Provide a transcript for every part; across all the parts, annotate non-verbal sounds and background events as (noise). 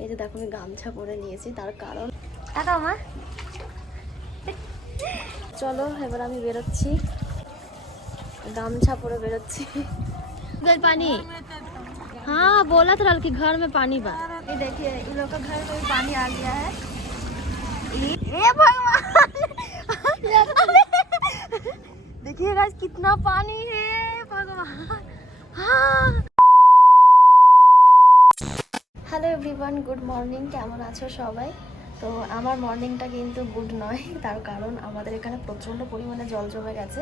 এই যে দেখো আমি গামছা পরে নিয়েছি তার কারণ টাকা আমার চলো এবার আমি বেরোচ্ছি गामछा पूरे बेरच्छी गई पानी हाँ बोला था कि घर में पानी बा ये देखिए इन लोग का घर में भी पानी आ गया है ये भगवान देखिए गाइस कितना पानी है भगवान हाँ হ্যালো এভরিওয়ান গুড মর্নিং কেমন আছো সবাই? তো আমার মর্নিংটা কিন্তু গুড নয়, তার কারণ আমাদের এখানে প্রচণ্ড পরিমাণে জল জমে গেছে।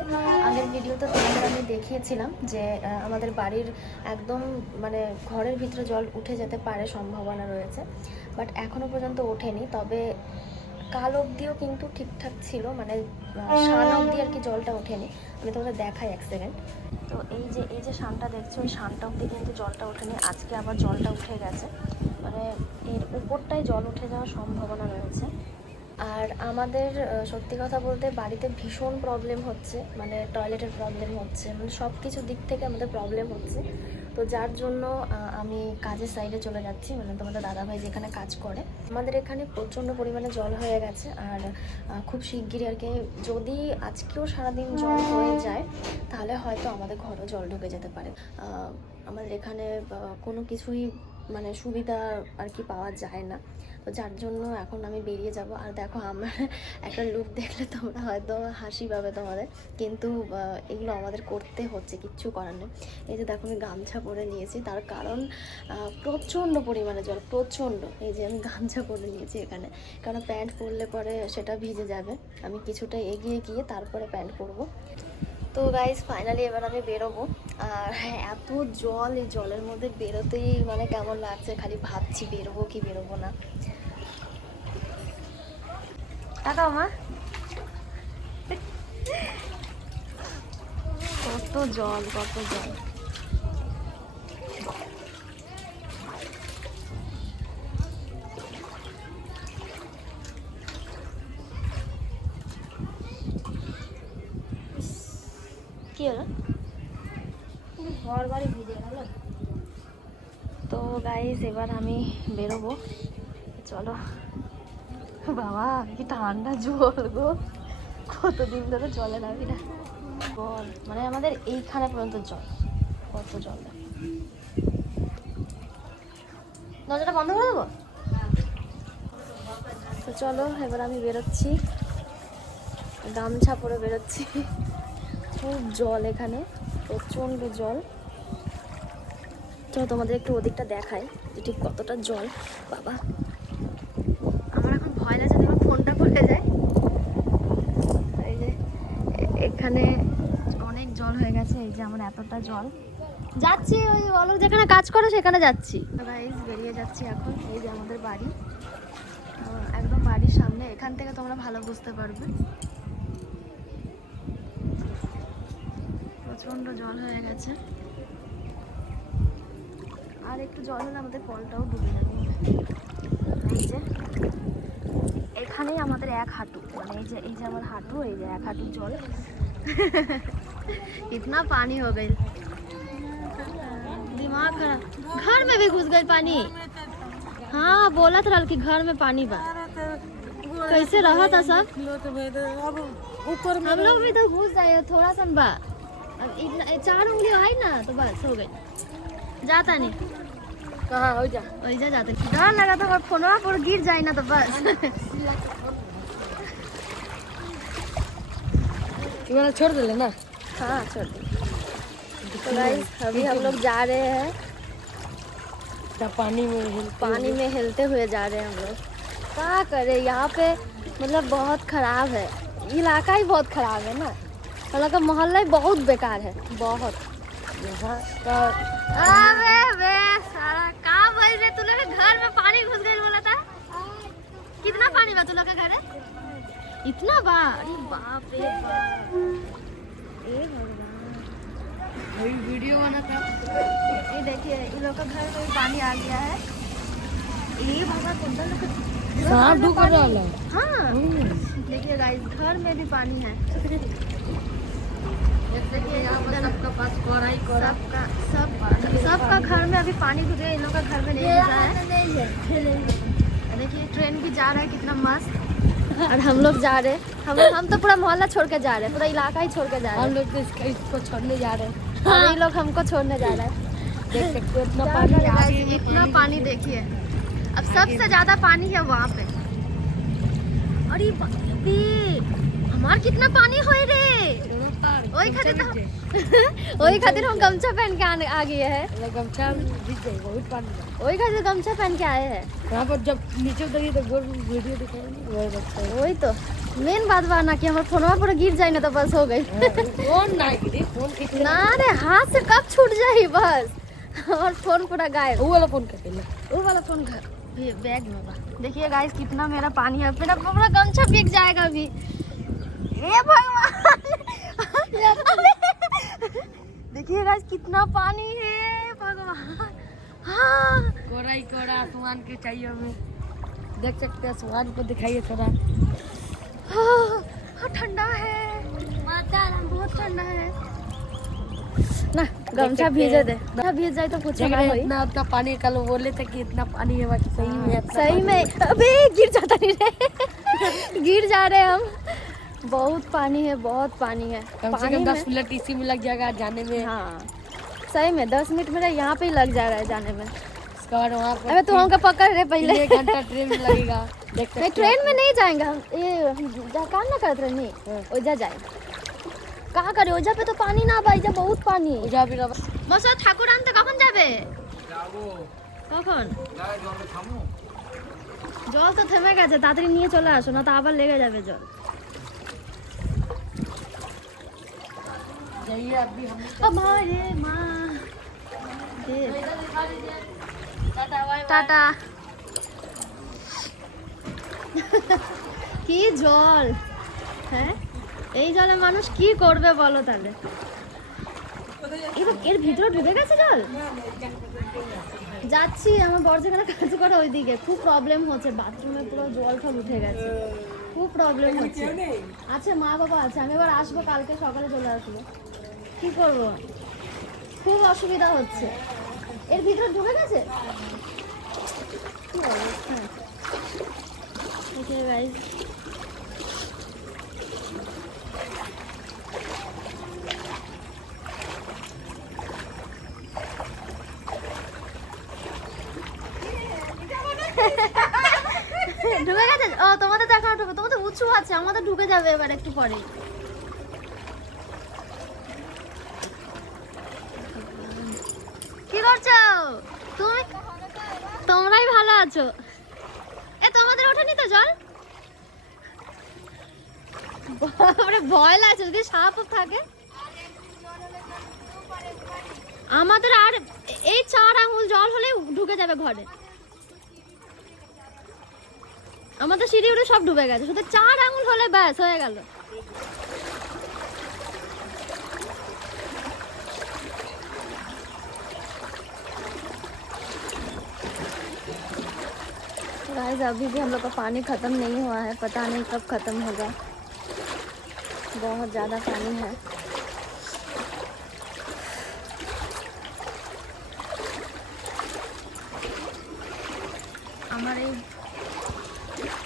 আগের ভিডিওতে তোমাদের আমি দেখিয়েছিলাম যে আমাদের বাড়ির একদম মানে ঘরের ভিতরে জল উঠে যেতে পারে সম্ভাবনা রয়েছে বাট এখনও পর্যন্ত ওঠেনি। তবে কাল অবধিও কিন্তু ঠিকঠাক ছিল মানে শান অবধি আর কি জলটা ওঠেনি। আমি তোমাদের দেখাই এক সেকেন্ড তো এই যে এই যে শানটা দেখছ ওই শানটা অবধি কিন্তু জলটা ওঠেনি। আজকে আবার জলটা উঠে গেছে। মানে এর উপরটায় জল উঠে যাওয়ার সম্ভাবনা রয়েছে। আর আমাদের সত্যি কথা বলতে বাড়িতে ভীষণ প্রবলেম হচ্ছে মানে টয়লেটের প্রবলেম হচ্ছে মানে সব কিছু দিক থেকে আমাদের প্রবলেম হচ্ছে। তো যার জন্য আমি কাজের সাইডে চলে যাচ্ছি। মানে তোমাদের দাদাভাই যেখানে কাজ করে। আমাদের এখানে প্রচণ্ড পরিমাণে জল হয়ে গেছে। আর খুব শিগগিরই আর কি। যদি আজকেও সারাদিন জল হয়ে যায়, তাহলে হয়তো আমাদের ঘরও জল ঢুকে যেতে পারে। আমাদের এখানে কোনো কিছুই মানে সুবিধা আর কি পাওয়া যায় না। যার জন্য এখন আমি বেরিয়ে যাব। আর দেখো আমার (laughs) একটা লুক দেখলে তোমরা হয়তো হাসি পাবে তোমাদের। কিন্তু এগুলো আমাদের করতে হচ্ছে, কিচ্ছু করার নেই। এই যে দেখো আমি গামছা পরে নিয়েছি। তার কারণ প্রচণ্ড পরিমাণে জল, প্রচণ্ড। এই যে আমি গামছা পরে নিয়েছি এখানে। কারণ প্যান্ট পরলে পরে সেটা ভিজে যাবে। আমি কিছুটা এগিয়ে গিয়ে তারপরে প্যান্ট পরবো। তো গাইজ ফাইনালি এবার আমি বেরোবো। আর এত জল এই জলের মধ্যে বেরোতেই মানে কেমন লাগছে? খালি ভাবছি, বেরোবো কি বেরোবো না? কত জল কত জল। কি হলো? ঘর বাড়ি ভিজে গেল? তো গাইস এবার আমি বেরোবো। চলো। বাবা, কি ঠান্ডা জল গো। কতদিন ধরে জলে নামি না বল মানে আমাদের এইখানে পর্যন্ত জল, কত জল। দরজাটা বন্ধ করে দেবো? তো চলো, এবার আমি বেরোচ্ছি। গামছা পরে বেরোচ্ছি। খুব জল এখানে, প্রচণ্ড জল। চলো তোমাদের একটু ওদিকটা দেখায় যে ঠিক কতটা জল। বাবা আমার ভয় লাগছে দেখো ফোনটা পড়ে যায়। এই যে, এখানে অনেক জল হয়ে গেছে, এই যে আমার এতটা জল। যাচ্ছি, ওই অলোক যেখানে কাজ করে সেখানে যাচ্ছি। গাইজ বেরিয়ে যাচ্ছি এখন, এই যে আমাদের বাড়ি। একদম বাড়ির সামনে, এখান থেকে তোমরা ভালো বুঝতে পারবে। প্রচণ্ড জল হয়ে গেছে। আর একটু জল হলে আমাদের কলটাও ডুবে যাবে। এই যে এখানেই আমাদের এক হাঁটু মানে এই যে এই যে আমার হাঁটু এই যে এক হাঁটু জল इतना पानी हो गई दिमाग खराब घर में भी घुस गई पानी हाँ बोला था कि घर में पानी बा कैसे रहा था सब अब ऊपर में हम लोग भी तो घुस जाए थोड़ा सा बा अब इतना चार उंगली आई ना तो बस हो गई जाता नहीं कहाँ? हो जा। वैसा जाते डर लगा था और फोनवा पर गिर जाए ना तो बस। तुम्हारा छोड़ दे ना? हाँ छोड़ दी। तो गाइस अभी हम लोग जा रहे हैं। पानी में पानी में हिलते हुए जा रहे हैं हम लोग। क्या करें? यहाँ पे मतलब बहुत खराब है। इलाका ही बहुत खराब है ना। लोग का मोहल्ला ही बहुत बेकार है। बहुत। यहाँ का कहाँ बोल रहे तू लोग घर में पानी घुस गई बोला था। कितना पानी बा तू लोग का घर? है इतना बा? अरे बाप रे बाप। ए भगवान। वीडियो बना था। ये देखिए इन लोग का घर में भी पानी आ गया है। ये भगवान लोग का- सांप डूब रहा है। हाँ। देखिए गाइस घर में भी पानी है। सबका पास कोरा ही कोरा सबका सब सबका घर में अभी पानी घुस गया इन लोगों का घर में नहीं घुसा है। देखिए ट्रेन भी जा रहा है कितना मस्त। और हम लोग जा रहे हैं। हम हम तो पूरा मोहल्ला छोड़ के जा रहे हैं पूरा इलाका ही छोड़ के जा रहे हैं। हम लोग तो इसका छोड़ने जा रहे हैं। ये लोग हमको छोड़ने जा रहे हैं। देख सकते हो इतना पानी इतना पानी देखिए। अब सबसे ज़्यादा पानी है वहाँ पे। अरे हमार कितना पानी हो रे? वही खातिर तो (laughs) वही खातिर हम गमछा पहन के आने आ गए हैं। गमछा भीग जाएगा बहुत पानी। वही खातिर गमछा पहन के आए हैं। यहाँ पर जब नीचे उतरिए तो गोल वीडियो दिखाएँगे। वही तो। मेन बात बा ना कि हमारे फोनवा पर गिर जाए ना तो बस हो गई। फ़ोन ना गिरे फ़ोन कितने ना रे हाथ से कब छूट जाए बस। और फ़ोन पूरा गायब। वो वाला फ़ोन का खेलना वो वाला फ़ोन घर ये बैग में बा। देखिए गाइस कितना मेरा पानी है। मेरा पूरा गमछा भीग जाएगा अभी। हे भगवान! देखिए गाइस कितना पानी है भगवान। हाँ। कोरा ही कोरा आसमान के चाहिए हमें। देख सकते हैं आसमान को दिखाइए थोड़ा। हाँ, हाँ, ठंडा है। बहुत ठंडा है। ना गमछा भीजे दे। गमछा भीज जाए तो कुछ ना रहे इतना उतना पानी कल बोले थे कि इतना पानी है बाकी सही में है, सही में। अबे गिर जाता नहीं रे। गिर जा रहे हम। बहुत पानी है बहुत पानी है कम से पानी कम में दस मिनट इसी में लग जाएगा जाने में हाँ सही में दस मिनट मेरा यहाँ पे ही लग जा रहा है जाने में उसके बाद वहाँ पर अबे तू हमको पकड़ रहे पहले तीन एक घंटा ट्रेन में लगेगा (laughs) देख सकते नहीं हैं ट्रेन में नहीं जाएंगे हम ये जा काम ना करते रहे नहीं हाँ। ओजा जाए कहाँ करे ओजा पे तो पानी ना भाई जा बहुत पानी आप। जा भी रहा বসো ঠাকুর আনতে কখন যাবে কখন জল তো থেমে গেছে তাড়াতাড়ি নিয়ে চলে আসো না তো আবার লেগে যাবে জল जाइए अभी हम আমারে মা টাটা (laughs) কি জল হ্যাঁ এই জলে মানুষ কি করবে বলো তাহলে এর- এর ভিতরে ঢুকে গেছে জল যাচ্ছি আমার বর যেখানে কাজ করে ওইদিকে খুব প্রবলেম হচ্ছে বাথরুমে পুরো জল সব উঠে গেছে খুব প্রবলেম হচ্ছে আছে মা বাবা আছে আমি এবার আসবো কালকে সকালে চলে আসবো কি করব? খুব অসুবিধা হচ্ছে। এর ভিতরে ঢুকে গেছে? (laughs) ঢুকে গেছে? ও, তোমাদের তো এখনও ঢুকে তোমাদের উঁচু আছে, আমাদের ঢুকে যাবে এবার একটু পরে। ভয় লাগছে যদি সাপ উপ থাকে আমাদের আর এই চার আঙুল জল হলে ঢুকে যাবে ঘরে আমাদের সিঁড়ি উড়ে সব ডুবে গেছে শুধু চার আঙুল হলে ব্যাস হয়ে গেল गाइस अभी भी हम लोग का पानी ख़त्म नहीं हुआ है पता नहीं कब ख़त्म होगा बहुत ज़्यादा पानी है আমার এই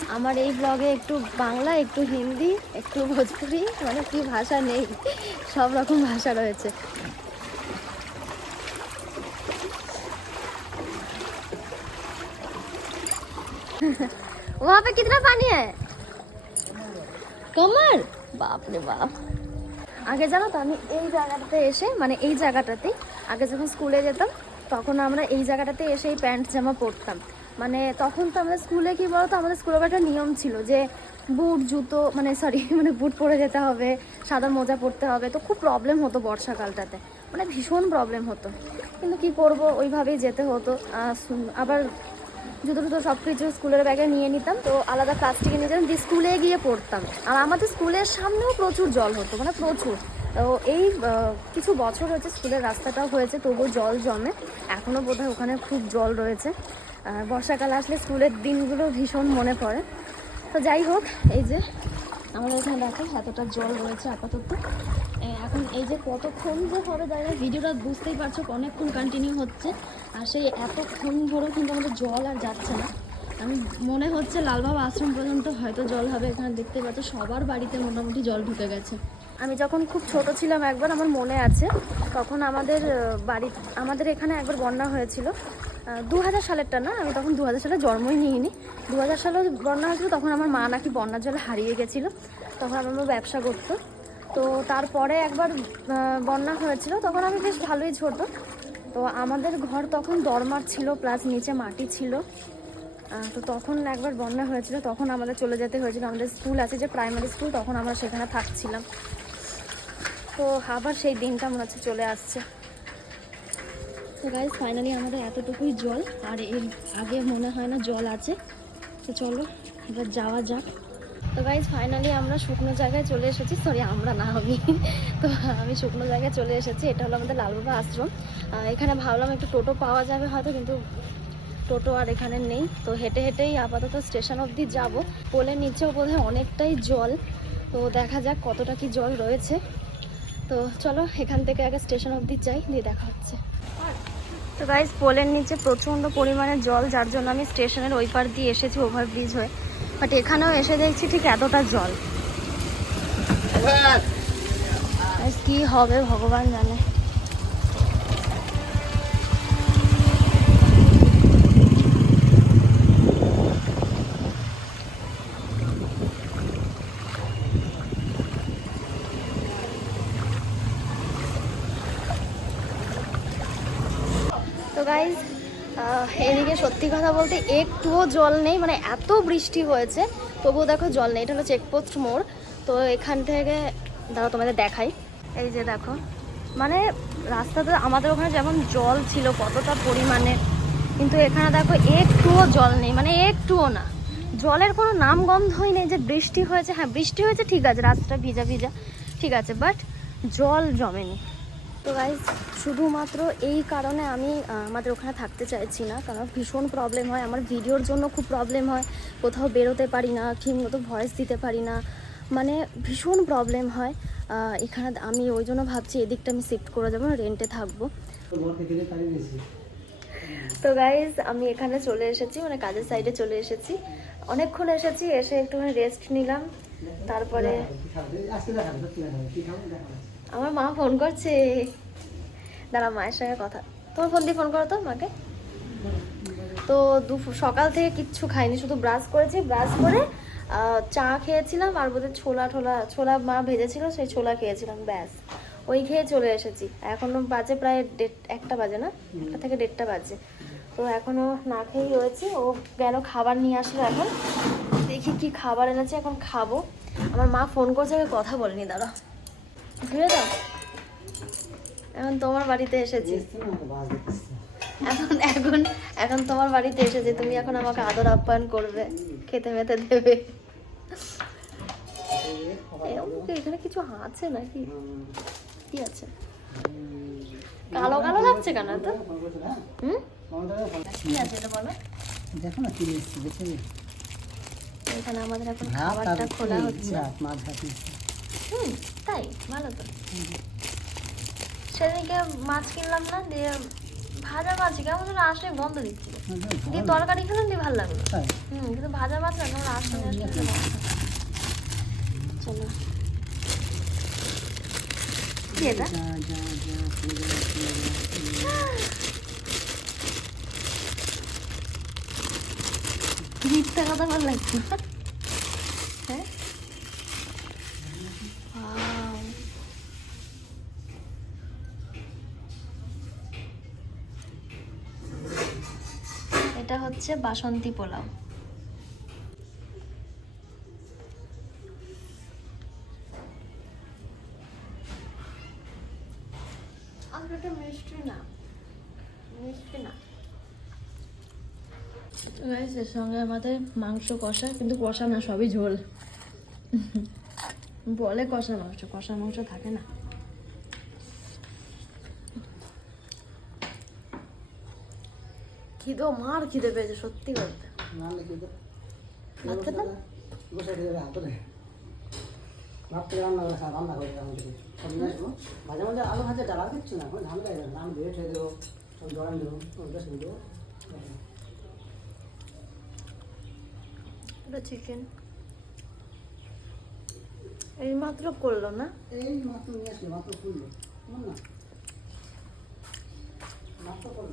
আমার এই ব্লগে একটু বাংলা একটু হিন্দি একটু ভোজপুরি মানে কি ভাষা নেই সব রকম ভাষা রয়েছে (laughs) वहाँ पे कितना पानी है কমার বাপ রে বাপ। আগে জানো তো আমি এই জায়গাটাতে এসে মানে এই জায়গাটাতে আগে যখন স্কুলে যেতাম, তখন আমরা এই জায়গাটাতে এসেই প্যান্ট জামা পরতাম। মানে তখন তো আমাদের স্কুলে কি বলতো, আমাদের স্কুলে একটা নিয়ম ছিল যে বুট, জুতো মানে সরি (laughs) মানে বুট পরে যেতে হবে, সাদা মোজা পরতে হবে। তো খুব প্রবলেম হতো বর্ষাকালটাতে মানে ভীষণ প্রবলেম হতো। কিন্তু কি করব, ওইভাবেই যেতে হতো। আবার জুতো টুতো সব কিছু স্কুলের ব্যাগে নিয়ে নিতাম, তো আলাদা প্লাস্টিকে নিয়ে যেতাম দিয়ে স্কুলে গিয়ে পড়তাম। আর আমাদের স্কুলের সামনেও প্রচুর জল হতো মানে প্রচুর। তো এই কিছু বছর হয়েছে স্কুলের রাস্তাটাও হয়েছে, তবুও জল জমে। এখনও বোধহয় ওখানে খুব জল রয়েছে। বর্ষাকাল আসলে স্কুলের দিনগুলো ভীষণ মনে পড়ে। তো যাই হোক, এই যে আমাদের এখানে দেখো, এতটা জল রয়েছে আপাতত। এখন এই যে কতক্ষণ যে হবে তাই ভিডিওটা বুঝতেই পারছ অনেকক্ষণ কন্টিনিউ হচ্ছে। আর সেই এতক্ষণ ধরেও কিন্তু আমাদের জল আর যাচ্ছে না। আমি, মনে হচ্ছে লালবাবা আশ্রম পর্যন্ত হয়তো জল হবে, এখানে দেখতে পাচ্ছ সবার বাড়িতে মোটামুটি জল ঢুকে গেছে। আমি যখন খুব ছোট ছিলাম একবার, আমার মনে আছে, তখন আমাদের বাড়ি, আমাদের এখানে একবার বন্যা হয়েছিল। দু হাজার সালেরটা না, আমি তখন দু হাজার সালে জন্মই নিইনি। দু হাজার সালে বন্যা হয়েছিল, তখন আমার মা নাকি বন্যার জলে হারিয়ে গেছিল। তখন আমার ব্যবসা করতো। তো তারপরে একবার বন্যা হয়েছিল, তখন আমি বেশ ভালোই ছোট। তো আমাদের ঘর তখন দরমার ছিল, প্লাস নিচে মাটি ছিল। তো তখন একবার বন্যা হয়েছিল, তখন আমাদের চলে যেতে হয়েছিল। আমাদের স্কুল আছে যে প্রাইমারি স্কুল, তখন আমরা সেখানে থাকছিলাম। তো আবার সেই দিনটা মনে হচ্ছে চলে আসছে। তো গাইজ ফাইনালি আমাদের এতটুকুই জল, আর এর আগে মনে হয় না জল আছে। তো চলো, এবার যাওয়া যাক। তো গাইজ ফাইনালি আমরা শুকনো জায়গায় চলে এসেছি। সরি আমরা না, আমি। তো আমি শুকনো জায়গায় চলে এসেছি। এটা হলো আমাদের লালবাবা আশ্রম। এখানে ভাবলাম একটু টোটো পাওয়া যাবে হয়তো, কিন্তু টোটো আর এখানে নেই। তো হেঁটে হেঁটেই আপাতত স্টেশন অবধি যাব। পোলের নিচেও বোধহয় অনেকটাই জল। তো দেখা যাক কতটা কি জল রয়েছে। তো চলো, এখান থেকে আগে স্টেশন অবধি যাই, দিয়ে দেখা হচ্ছে। তো গাইজ পোলের নিচে প্রচণ্ড পরিমাণে জল, যার জন্য আমি স্টেশনের ওই পার দিয়ে এসেছি ওভারব্রিজ হয়ে। বাট এখানেও এসে দেখছি ঠিক এতটা জল। Guys, কি হবে ভগবান জানে তো গাইজ এদিকে সত্যি কথা বলতে একটুও জল নেই মানে এত বৃষ্টি হয়েছে, তবুও দেখো জল নেই। এটা হলো চেকপোস্ট মোড়। তো এখান থেকে, দাঁড়াও তোমাদের দেখাই। এই যে দেখো মানে রাস্তাতে আমাদের ওখানে যেমন জল ছিল কতটা পরিমাণে, কিন্তু এখানে দেখো একটুও জল নেই মানে একটুও না। জলের কোনো নাম গন্ধই নেই যে বৃষ্টি হয়েছে। হ্যাঁ বৃষ্টি হয়েছে ঠিক আছে, রাস্তাটা ভিজা ভিজা, ঠিক আছে বাট জল জমেনি। তো গাইজ শুধুমাত্র এই কারণে আমি আমাদের ওখানে থাকতে চাইছি না, কারণ ভীষণ প্রবলেম হয়। আমার ভিডিওর জন্য খুব প্রবলেম হয়। কোথাও বেরোতে পারি না ঠিকমতো ভয়েস দিতে পারি না। মানে ভীষণ প্রবলেম হয়। এখানে আমি ওই জন্য ভাবছি এদিকটা আমি শিফট করে যাব রেন্টে থাকব। তো গাইজ আমি এখানে চলে এসেছি মানে কাজের সাইডে চলে এসেছি। অনেকক্ষণ এসেছি, এসে একটুখানি রেস্ট নিলাম। তারপরে আমার মা ফোন করছে। দাঁড়া, মায়ের সঙ্গে কথা। তোমার ফোন দিয়ে ফোন করো তো মাকে। তো দু সকাল থেকে কিচ্ছু খাইনি, শুধু ব্রাশ করেছি, ব্রাশ করে চা খেয়েছিলাম আর বোধহয় ছোলা ঠোলা, ছোলা মা ভেজেছিল, সেই ছোলা খেয়েছিলাম, ব্যাস। ওই খেয়ে চলে এসেছি। এখনও বাজে প্রায় দেড়, একটা বাজে না? একটা থেকে দেড়টা বাজে। তো এখনও না খেয়েই রয়েছি। ও কেন খাবার নিয়ে আসলো এখন। দেখি কি খাবার এনেছে, এখন খাব। আমার মা ফোন করছে, আমি কথা বলিনি, দাঁড়া। ঘুরে দাও। এখন তোমার বাড়িতে এসেছি। এখন এখন এখন তোমার বাড়িতে এসেছি। তুমি এখন আমাকে আদর আপ্যায়ন করবে, খেতে মেতে দেবে। এখানে কিছু আছে নাকি? কি আছে? কালো কালো লাগছে কেন তো হুম? কি আছে এটা বলো? দেখো না কি এখানে আমাদের এখন খাবারটা খোলা হচ্ছে। মাছ। হুম তাই ভালো তো। সেদিনকে মাছ কিনলাম না দিয়ে ভাজা মাছ কেমন যেন আসলে গন্ধ দিচ্ছিল। দিয়ে তরকারি খেলাম দিয়ে ভালো লাগল। হুম কিন্তু ভাজা মাছ না তোমার আসলে গন্ধ। চলো। কি এটা। মিথ্যা কথা ভালো লাগছে হ্যাঁ Wow. এটা হচ্ছে বাসন্তী পোলাও। মিষ্টি না। মিষ্টি না। গাইস এর সঙ্গে আমাদের মাংস কষা কিন্তু কষা না সবই ঝোল। বলে কষা মাংস কষা মাংস থাকে না। খিদেও মার খিদে পেয়েছে সত্যি বলতে না হলে কি ভাত খেতাম? বসে খেতে হবে হাতে রে। ভাত রান্না করে রান্না করে মাঝে মাঝে আলু ভাজা ডালা দিচ্ছ না কোনো ঝামেলা হবে না। আমি ধুয়ে ঠেয়ে দেবো সব জড়ান দেবো বেশ দেবো এটা চিকেন এই মাত্র করল না? এই মাত্র নিয়ে আসলে মাত্র কেমন না? মাত্র করল।